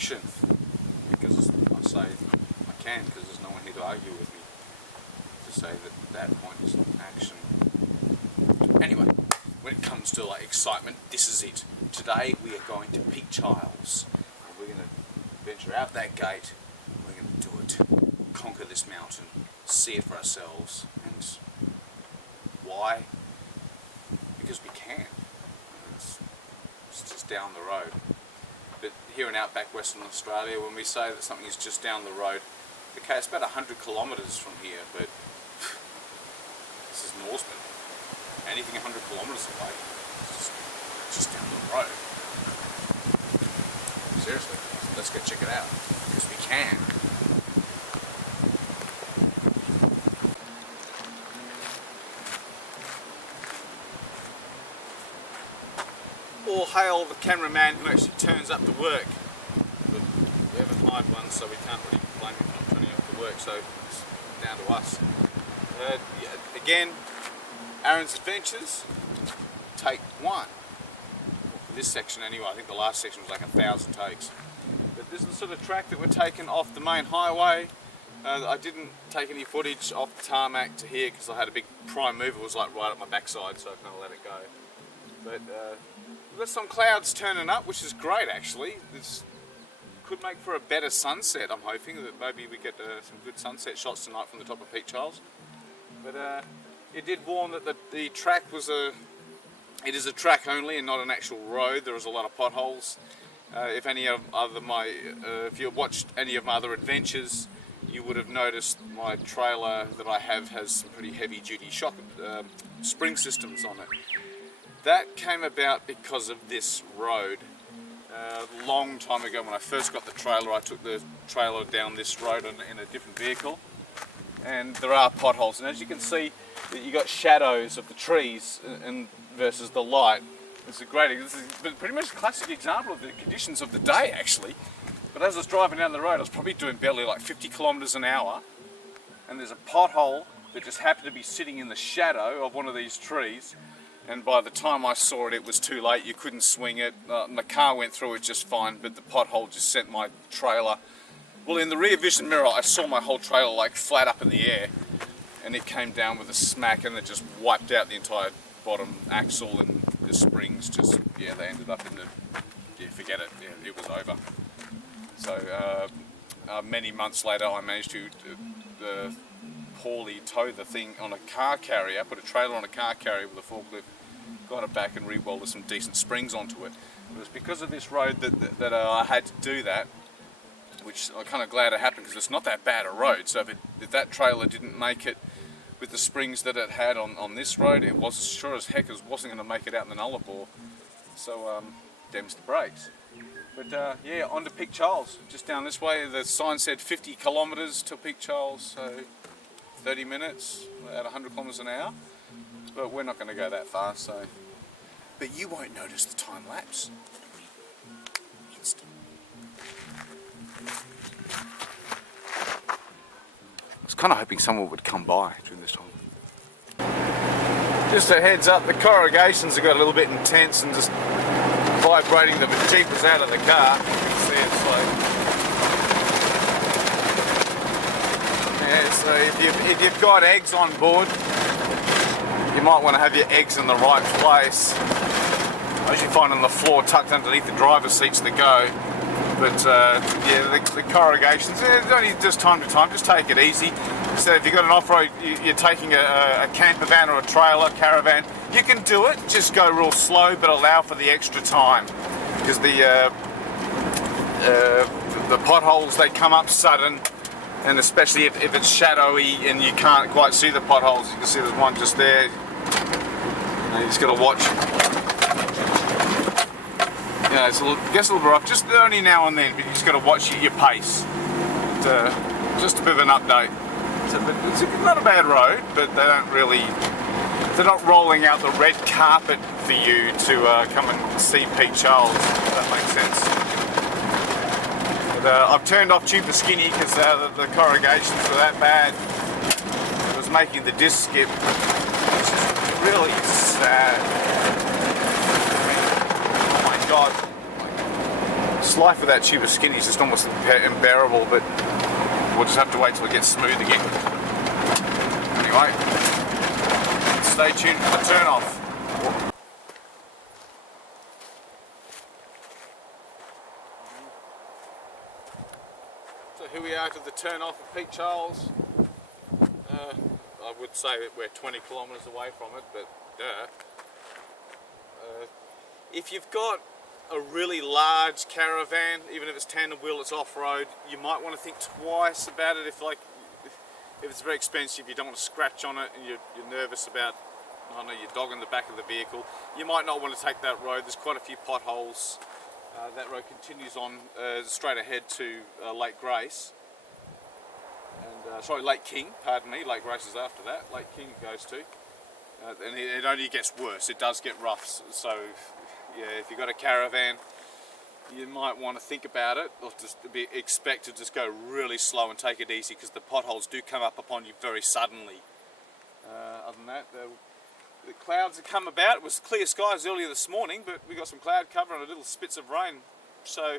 action, because I say I can, because there's no one here to argue with me to say that point is not action. Anyway, when it comes to like excitement, this is it. Today we are going to Peak Charles, and we're going to venture out that gate. We're going to do it, conquer this mountain, see it for ourselves. And why? Because we can. It's just down the road. But here in Outback Western Australia, when we say that something is just down the road, okay, it's about 100 kilometres from here, but this is Norseman. Anything 100 kilometres away, it's just down the road. Seriously, let's go check it out, because we can. All hail the cameraman who actually turns up to work. But we haven't hired one, so we can't really blame him for not turning up to work, so it's down to us. Again, Aaron's Adventures, take 1. Well, for this section anyway, I think the last section was like 1,000 takes. But this is the sort of track that we're taking off the main highway. I didn't take any footage off the tarmac to here because I had a big prime mover, it was like right up my backside, so I kind of let it go. But we've got some clouds turning up, which is great actually. This could make for a better sunset, I'm hoping, that maybe we get some good sunset shots tonight from the top of Peak Charles. But it did warn that the track was it is a track only and not an actual road. There is a lot of potholes. If you watched any of my other adventures, you would have noticed my trailer that I have has some pretty heavy duty shock spring systems on it. That came about because of this road. A long time ago when I first got the trailer, I took the trailer down this road in a different vehicle, and there are potholes, and as you can see, you got shadows of the trees and versus the light. This is pretty much a classic example of the conditions of the day actually. But as I was driving down the road, I was probably doing barely like 50 kilometers an hour, and there's a pothole that just happened to be sitting in the shadow of one of these trees. And by the time I saw it, it was too late. You couldn't swing it. My car went through it just fine, but the pothole just sent my trailer. Well, in the rear vision mirror, I saw my whole trailer like flat up in the air, and it came down with a smack, and it just wiped out the entire bottom axle, and the springs just, yeah, they ended up in the, yeah, forget it. Yeah, it was over. So many months later, I managed to poorly tow the thing on a car carrier, put a trailer on a car carrier with a forklift, got it back and re-welded some decent springs onto it. It was because of this road that I had to do that, which I'm kind of glad it happened, because it's not that bad a road. So if that trailer didn't make it with the springs that it had on this road, it was sure as heck it wasn't going to make it out in the Nullarbor. So dems the brakes. But yeah, on to Peak Charles, just down this way. The sign said 50 kilometres to Peak Charles, so 30 minutes at 100 kilometres an hour, but we're not going to go that far, so. But you won't notice the time lapse. Instant. I was kind of hoping someone would come by during this time. Just a heads up, the corrugations have got a little bit intense and just vibrating the jeepers out of the car. You can see it's like. Yeah, so if you've got eggs on board, you might want to have your eggs in the right place. I usually find on the floor tucked underneath the driver's seats to go. But yeah, the corrugations, it's only just time to time, just take it easy. So if you've got an off-road, you're taking a camper van or a trailer, caravan, you can do it, just go real slow, but allow for the extra time. Because the potholes, they come up sudden. And especially if it's shadowy and you can't quite see the potholes. You can see there's one just there. And you just got to watch. Yeah, it's gets a little bit rough, just only now and then, but you just got to watch your pace. Just a bit of an update. It's not a bad road, but they're not rolling out the red carpet for you to come and see Peak Charles, if that makes sense. I've turned off Tupa Skinny because the corrugations were that bad. It was making the disc skip, which is really sad. Oh my god. This life without tube of skinny is just almost unbearable, but we'll just have to wait till it gets smooth again. Anyway, stay tuned for the turn off. So here we are to the turn off of Pete Charles. I would say that we're 20 kilometres away from it, but if you've got a really large caravan, even if it's tandem wheel, it's off-road, you might want to think twice about it. If it's very expensive, you don't want to scratch on it, and you're nervous about, I don't know, your dog in the back of the vehicle, you might not want to take that road. There's quite a few potholes. That road continues on straight ahead to Lake Grace. And sorry, Lake King, pardon me. Lake Grace is after that. Lake King it goes to. And it only gets worse. It does get rough. So yeah, if you've got a caravan, you might want to think about it, or just expect to just go really slow and take it easy, because the potholes do come up upon you very suddenly. Other than that, the clouds have come about. It was clear skies earlier this morning, but we got some cloud cover and a little spits of rain. So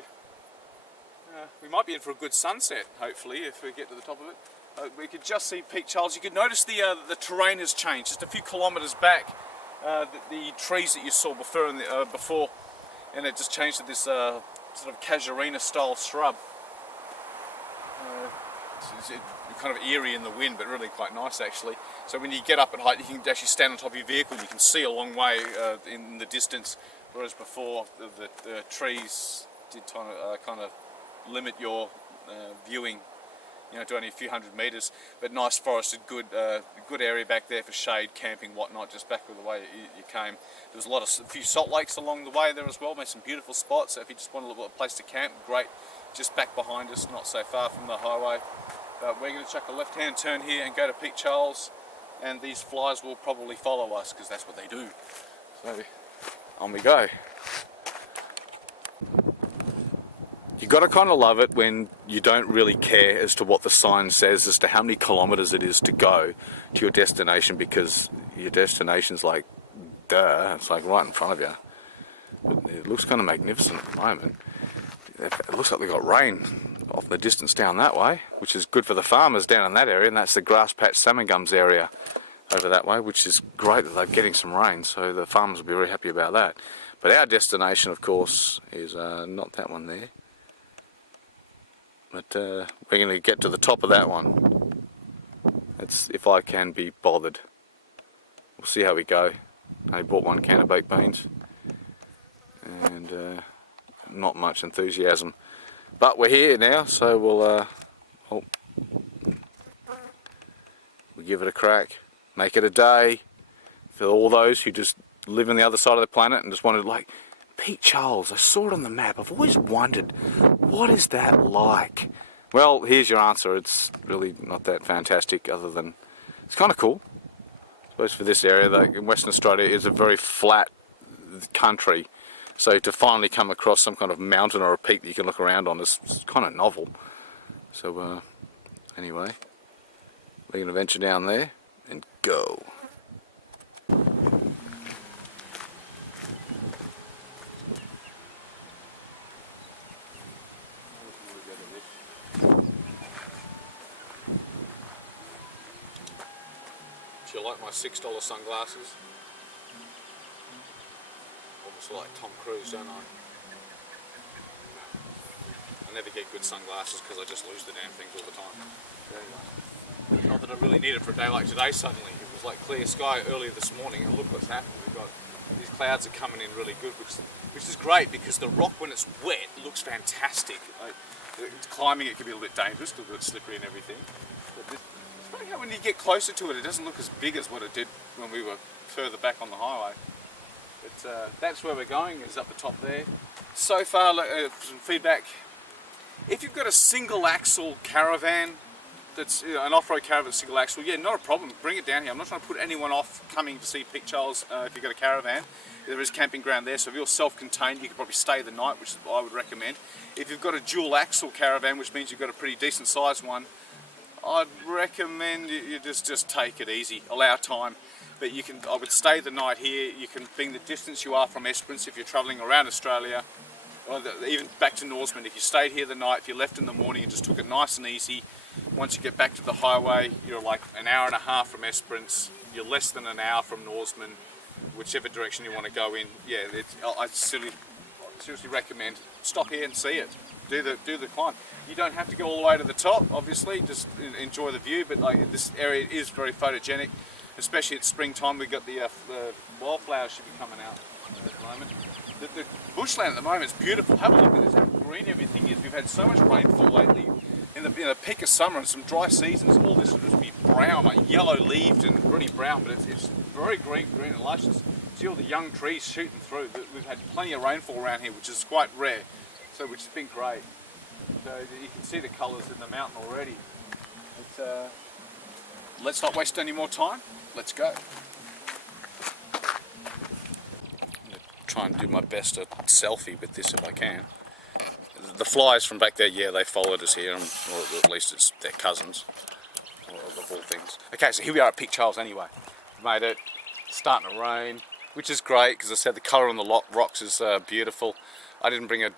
we might be in for a good sunset, hopefully, if we get to the top of it. We could just see Pete Charles. You could notice the terrain has changed. Just a few kilometres back, the trees that you saw before, and it just changed to this sort of casuarina style shrub. It's kind of eerie in the wind, but really quite nice actually. So when you get up at height, you can actually stand on top of your vehicle. You can see a long way in the distance, whereas before the trees did kind of limit your viewing, you know, to only a few hundred metres. But nice forested, good area back there for shade, camping, whatnot. Just back with the way you came. There was a few salt lakes along the way there as well. Made some beautiful spots. So if you just want a place to camp, great. Just back behind us, not so far from the highway. But we're going to chuck a left-hand turn here and go to Pete Charles, and these flies will probably follow us because that's what they do. So on we go. You got to kind of love it when you don't really care as to what the sign says as to how many kilometres it is to go to your destination, because your destination's like, duh, it's like right in front of you. But it looks kind of magnificent at the moment. It looks like we got rain off in the distance down that way, which is good for the farmers down in that area, and that's the grass patch salmon gums area over that way, which is great that they're getting some rain, so the farmers will be very happy about that. But our destination, of course, is not that one there. But we're going to get to the top of that one. That's if I can be bothered. We'll see how we go. I bought one can of baked beans, and not much enthusiasm. But we're here now, so we'll give it a crack. Make it a day for all those who just live on the other side of the planet and just wanted, like, Pete Charles, I saw it on the map. I've always wondered, what is that like? Well, here's your answer. It's really not that fantastic, other than it's kind of cool. I suppose for this area, like in Western Australia, is a very flat country. So to finally come across some kind of mountain or a peak that you can look around on is kind of novel. So anyway, we're going to venture down there and go. Do you like my $6 sunglasses? Almost like Tom Cruise, don't I? I never get good sunglasses because I just lose the damn things all the time. Not that I really need it for a day like today suddenly. It was like clear sky earlier this morning, and look what's happened. We've got these clouds are coming in really good, which is great, because the rock, when it's wet, looks fantastic. Like, climbing it can be a little bit dangerous because it's slippery and everything. But it's funny how when you get closer to it, it doesn't look as big as what it did when we were further back on the highway. But that's where we're going, is up the top there. So far, some feedback. If you've got a single axle caravan, that's an off-road caravan, single axle, yeah, not a problem. Bring it down here. I'm not trying to put anyone off coming to see Pete Charles if you've got a caravan. There is camping ground there, so if you're self-contained, you could probably stay the night, which is what I would recommend. If you've got a dual axle caravan, which means you've got a pretty decent sized one, I'd recommend you just take it easy, allow time. But I would stay the night here. You can, being the distance you are from Esperance, if you're travelling around Australia, even back to Norseman, if you stayed here the night, if you left in the morning and just took it nice and easy, once you get back to the highway, you're like an hour and a half from Esperance, you're less than an hour from Norseman, whichever direction you want to go in. Yeah, I seriously recommend stop here and see it. Do the climb. You don't have to go all the way to the top, obviously, just enjoy the view, but like this area is very photogenic, especially at springtime. We've got the wildflowers should be coming out at the moment. The bushland at the moment is beautiful. Have a look at this, how green everything is. We've had so much rainfall lately. In the peak of summer and some dry seasons, all this will just be brown, like yellow leaved and pretty brown, but it's very green and luscious. See all the young trees shooting through. We've had plenty of rainfall around here, which is quite rare, so which has been great. So you can see the colours in the mountain already. Let's not waste any more time. Let's go. Try and do my best at selfie with this if I can. The flies from back there, yeah, they followed us here, or at least it's their cousins, of all things. Okay, so here we are at Peak Charles anyway. Made it. It's starting to rain, which is great because I said the colour on the rocks is beautiful. I didn't bring a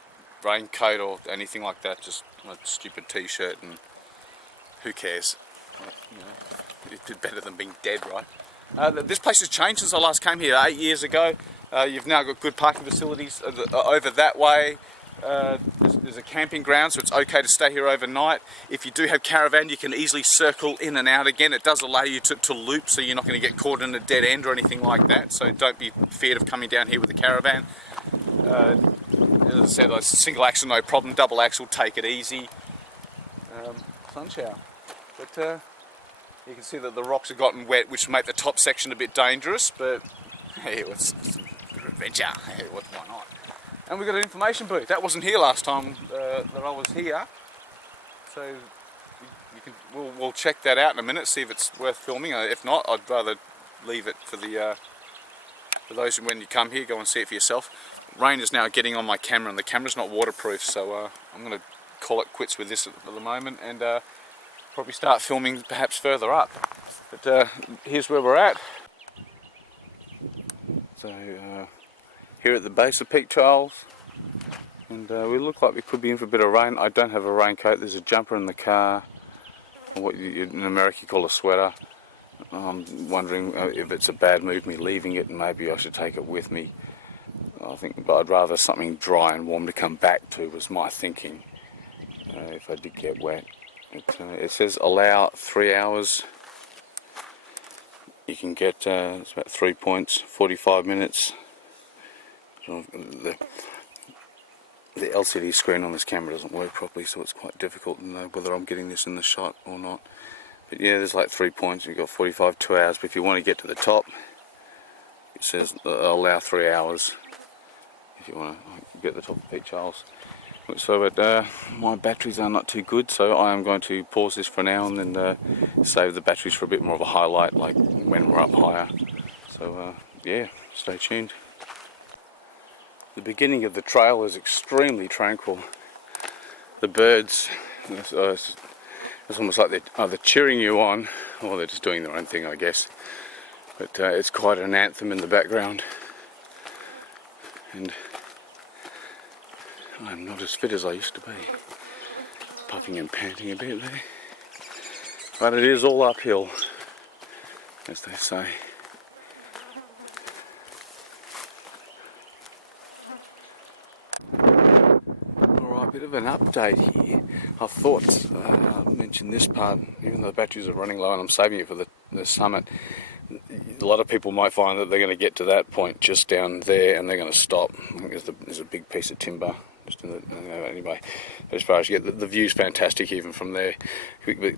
raincoat or anything like that, just a stupid t-shirt, and who cares? You know, it's better than being dead, right? This place has changed since I last came here 8 years ago. You've now got good parking facilities over that way. There's a camping ground, so it's okay to stay here overnight. If you do have caravan, you can easily circle in and out again. It does allow you to loop, so you're not going to get caught in a dead end or anything like that. So don't be feared of coming down here with a caravan. As I said, like single axle, no problem. Double axle, take it easy. Sun shower. But you can see that the rocks have gotten wet, which make the top section a bit dangerous. But hey, it's good adventure. Hey, why not? And we've got an information booth. That wasn't here last time that I was here. So we'll check that out in a minute, see if it's worth filming. If not, I'd rather leave it for those when you come here, go and see it for yourself. Rain is now getting on my camera, and the camera's not waterproof, so I'm going to call it quits with this at the moment, and probably start filming perhaps further up. But here's where we're at. So here at the base of Peak Charles, and we look like we could be in for a bit of rain. I don't have a raincoat. There's a jumper in the car, or what in America you call a sweater. I'm wondering if it's a bad move me leaving it, and maybe I should take it with me. I think, but I'd rather something dry and warm to come back to, was my thinking, if I did get wet. It says allow 3 hours. You can get, it's about 3 points, 45 minutes. The LCD screen on this camera doesn't work properly, so it's quite difficult to know whether I'm getting this in the shot or not. But yeah, there's like 3 points. You've got 45, 2 hours. But if you want to get to the top, it says allow 3 hours. If you want to get to the top of Peak Charles. So my batteries are not too good, so I am going to pause this for now and then save the batteries for a bit more of a highlight, like when we're up higher. So yeah, stay tuned. The beginning of the trail is extremely tranquil. The birds, it's almost like they're either cheering you on or they're just doing their own thing, I guess. But it's quite an anthem in the background. And I'm not as fit as I used to be. Puffing and panting a bit there. But it is all uphill, as they say. Alright, bit of an update here. I thought I'd mention this part, even though the batteries are running low and I'm saving it for the summit. A lot of people might find that they're going to get to that point just down there and they're going to stop. I think there's a big piece of timber just in the, anyway, as far as you get, the view's fantastic even from there.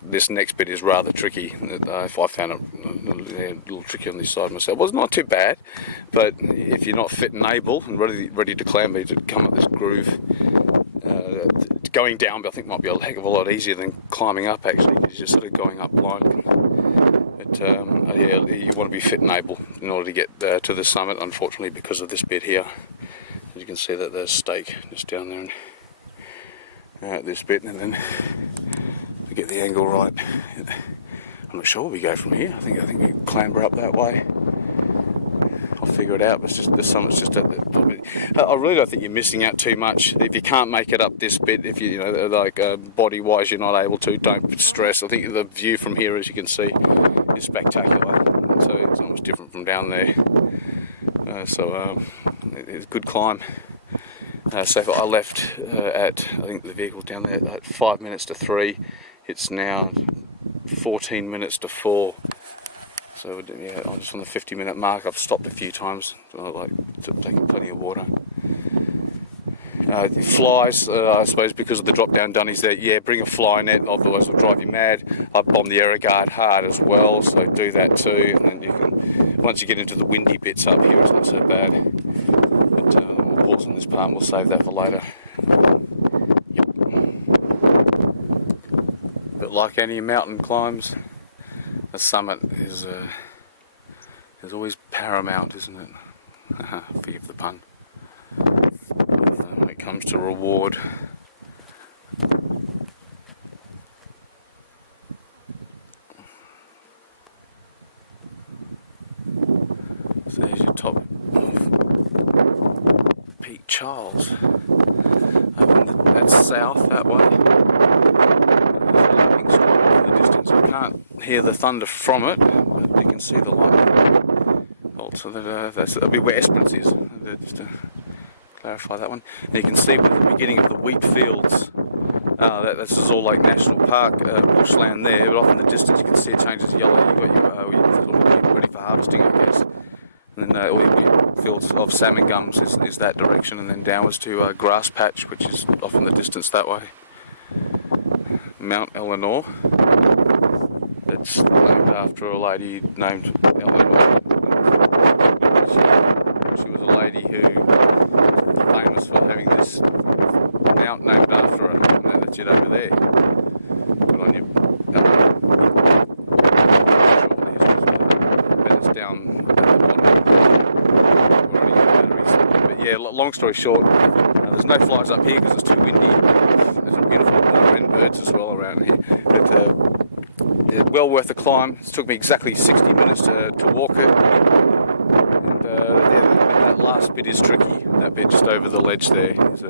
This next bit is rather tricky. I found it a little tricky on this side myself. Well, it's not too bad, but if you're not fit and able and ready to clamber, to come up this groove, going down I think might be a heck of a lot easier than climbing up actually, because you're just sort of going up blind. But yeah, you want to be fit and able in order to get to the summit, unfortunately, because of this bit here. As you can see that there's stake just down there and this bit, and then to get the angle right. I'm not sure where we go from here. I think we clamber up that way. figure it out. But it's just the summit's just at the top. I really don't think you're missing out too much if you can't make it up this bit. If you know, like body-wise, you're not able to. Don't stress. I think the view from here, as you can see, is spectacular. So it's almost different from down there. It's a good climb. So I left at, I think the vehicle's down there at 5 minutes to 3. It's now 14 minutes to 4. So yeah, I'm just on the 50-minute mark. I've stopped a few times, like taking plenty of water. Flies, I suppose, because of the drop-down dunnies there. Yeah, bring a fly net, otherwise it'll drive you mad. I bomb the air guard hard as well, so do that too. And then you can, once you get into the windy bits up here, it's not so bad. But we'll pause on this part. We'll save that for later. Yep. But like any mountain climbs, the summit is always paramount, isn't it? Forgive the pun. When it comes to reward. So there's your top of Peak Charles. That's south that way. There's a lightning strike in the distance. I can't hear the thunder from it, but you can see the lightning bolt. So that'll be where Esperance is. Just to clarify that one. And you can see at the beginning of the wheat fields. This is all like National Park, bushland there, but off in the distance you can see it changes to yellow. You've got your ready for harvesting, I guess. And then all your fields of salmon gums is that direction, and then downwards to grass patch, which is off in the distance that way. Mount Eleanor. It's named after a lady named Eleanor. She was a lady who was famous for having this mount named after her, and that's it over there. Put on your it's down at the bottom. But yeah, long story short, there's no flies up here because it's too windy. There's some beautiful wren birds as well around here. But they're well worth the climb. It took me exactly 60 minutes to walk it. And that last bit is tricky. That bit just over the ledge there is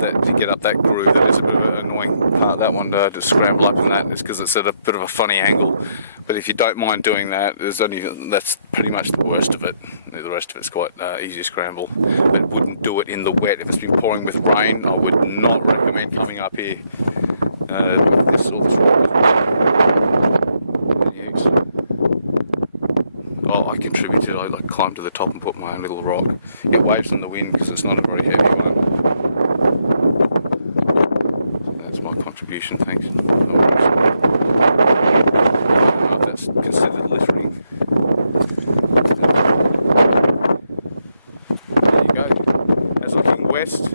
that to get up that groove, that is a bit of an annoying part. That one to scramble up in that is because it's at a bit of a funny angle. But if you don't mind doing that, that's pretty much the worst of it. The rest of it's quite easy to scramble. But wouldn't do it in the wet. If it's been pouring with rain, I would not recommend coming up here with this rock. Oh, I contributed. I climbed to the top and put my own little rock. It waves in the wind because it's not a very heavy one. That's my contribution, thanks. That's considered littering. There you go. As looking west,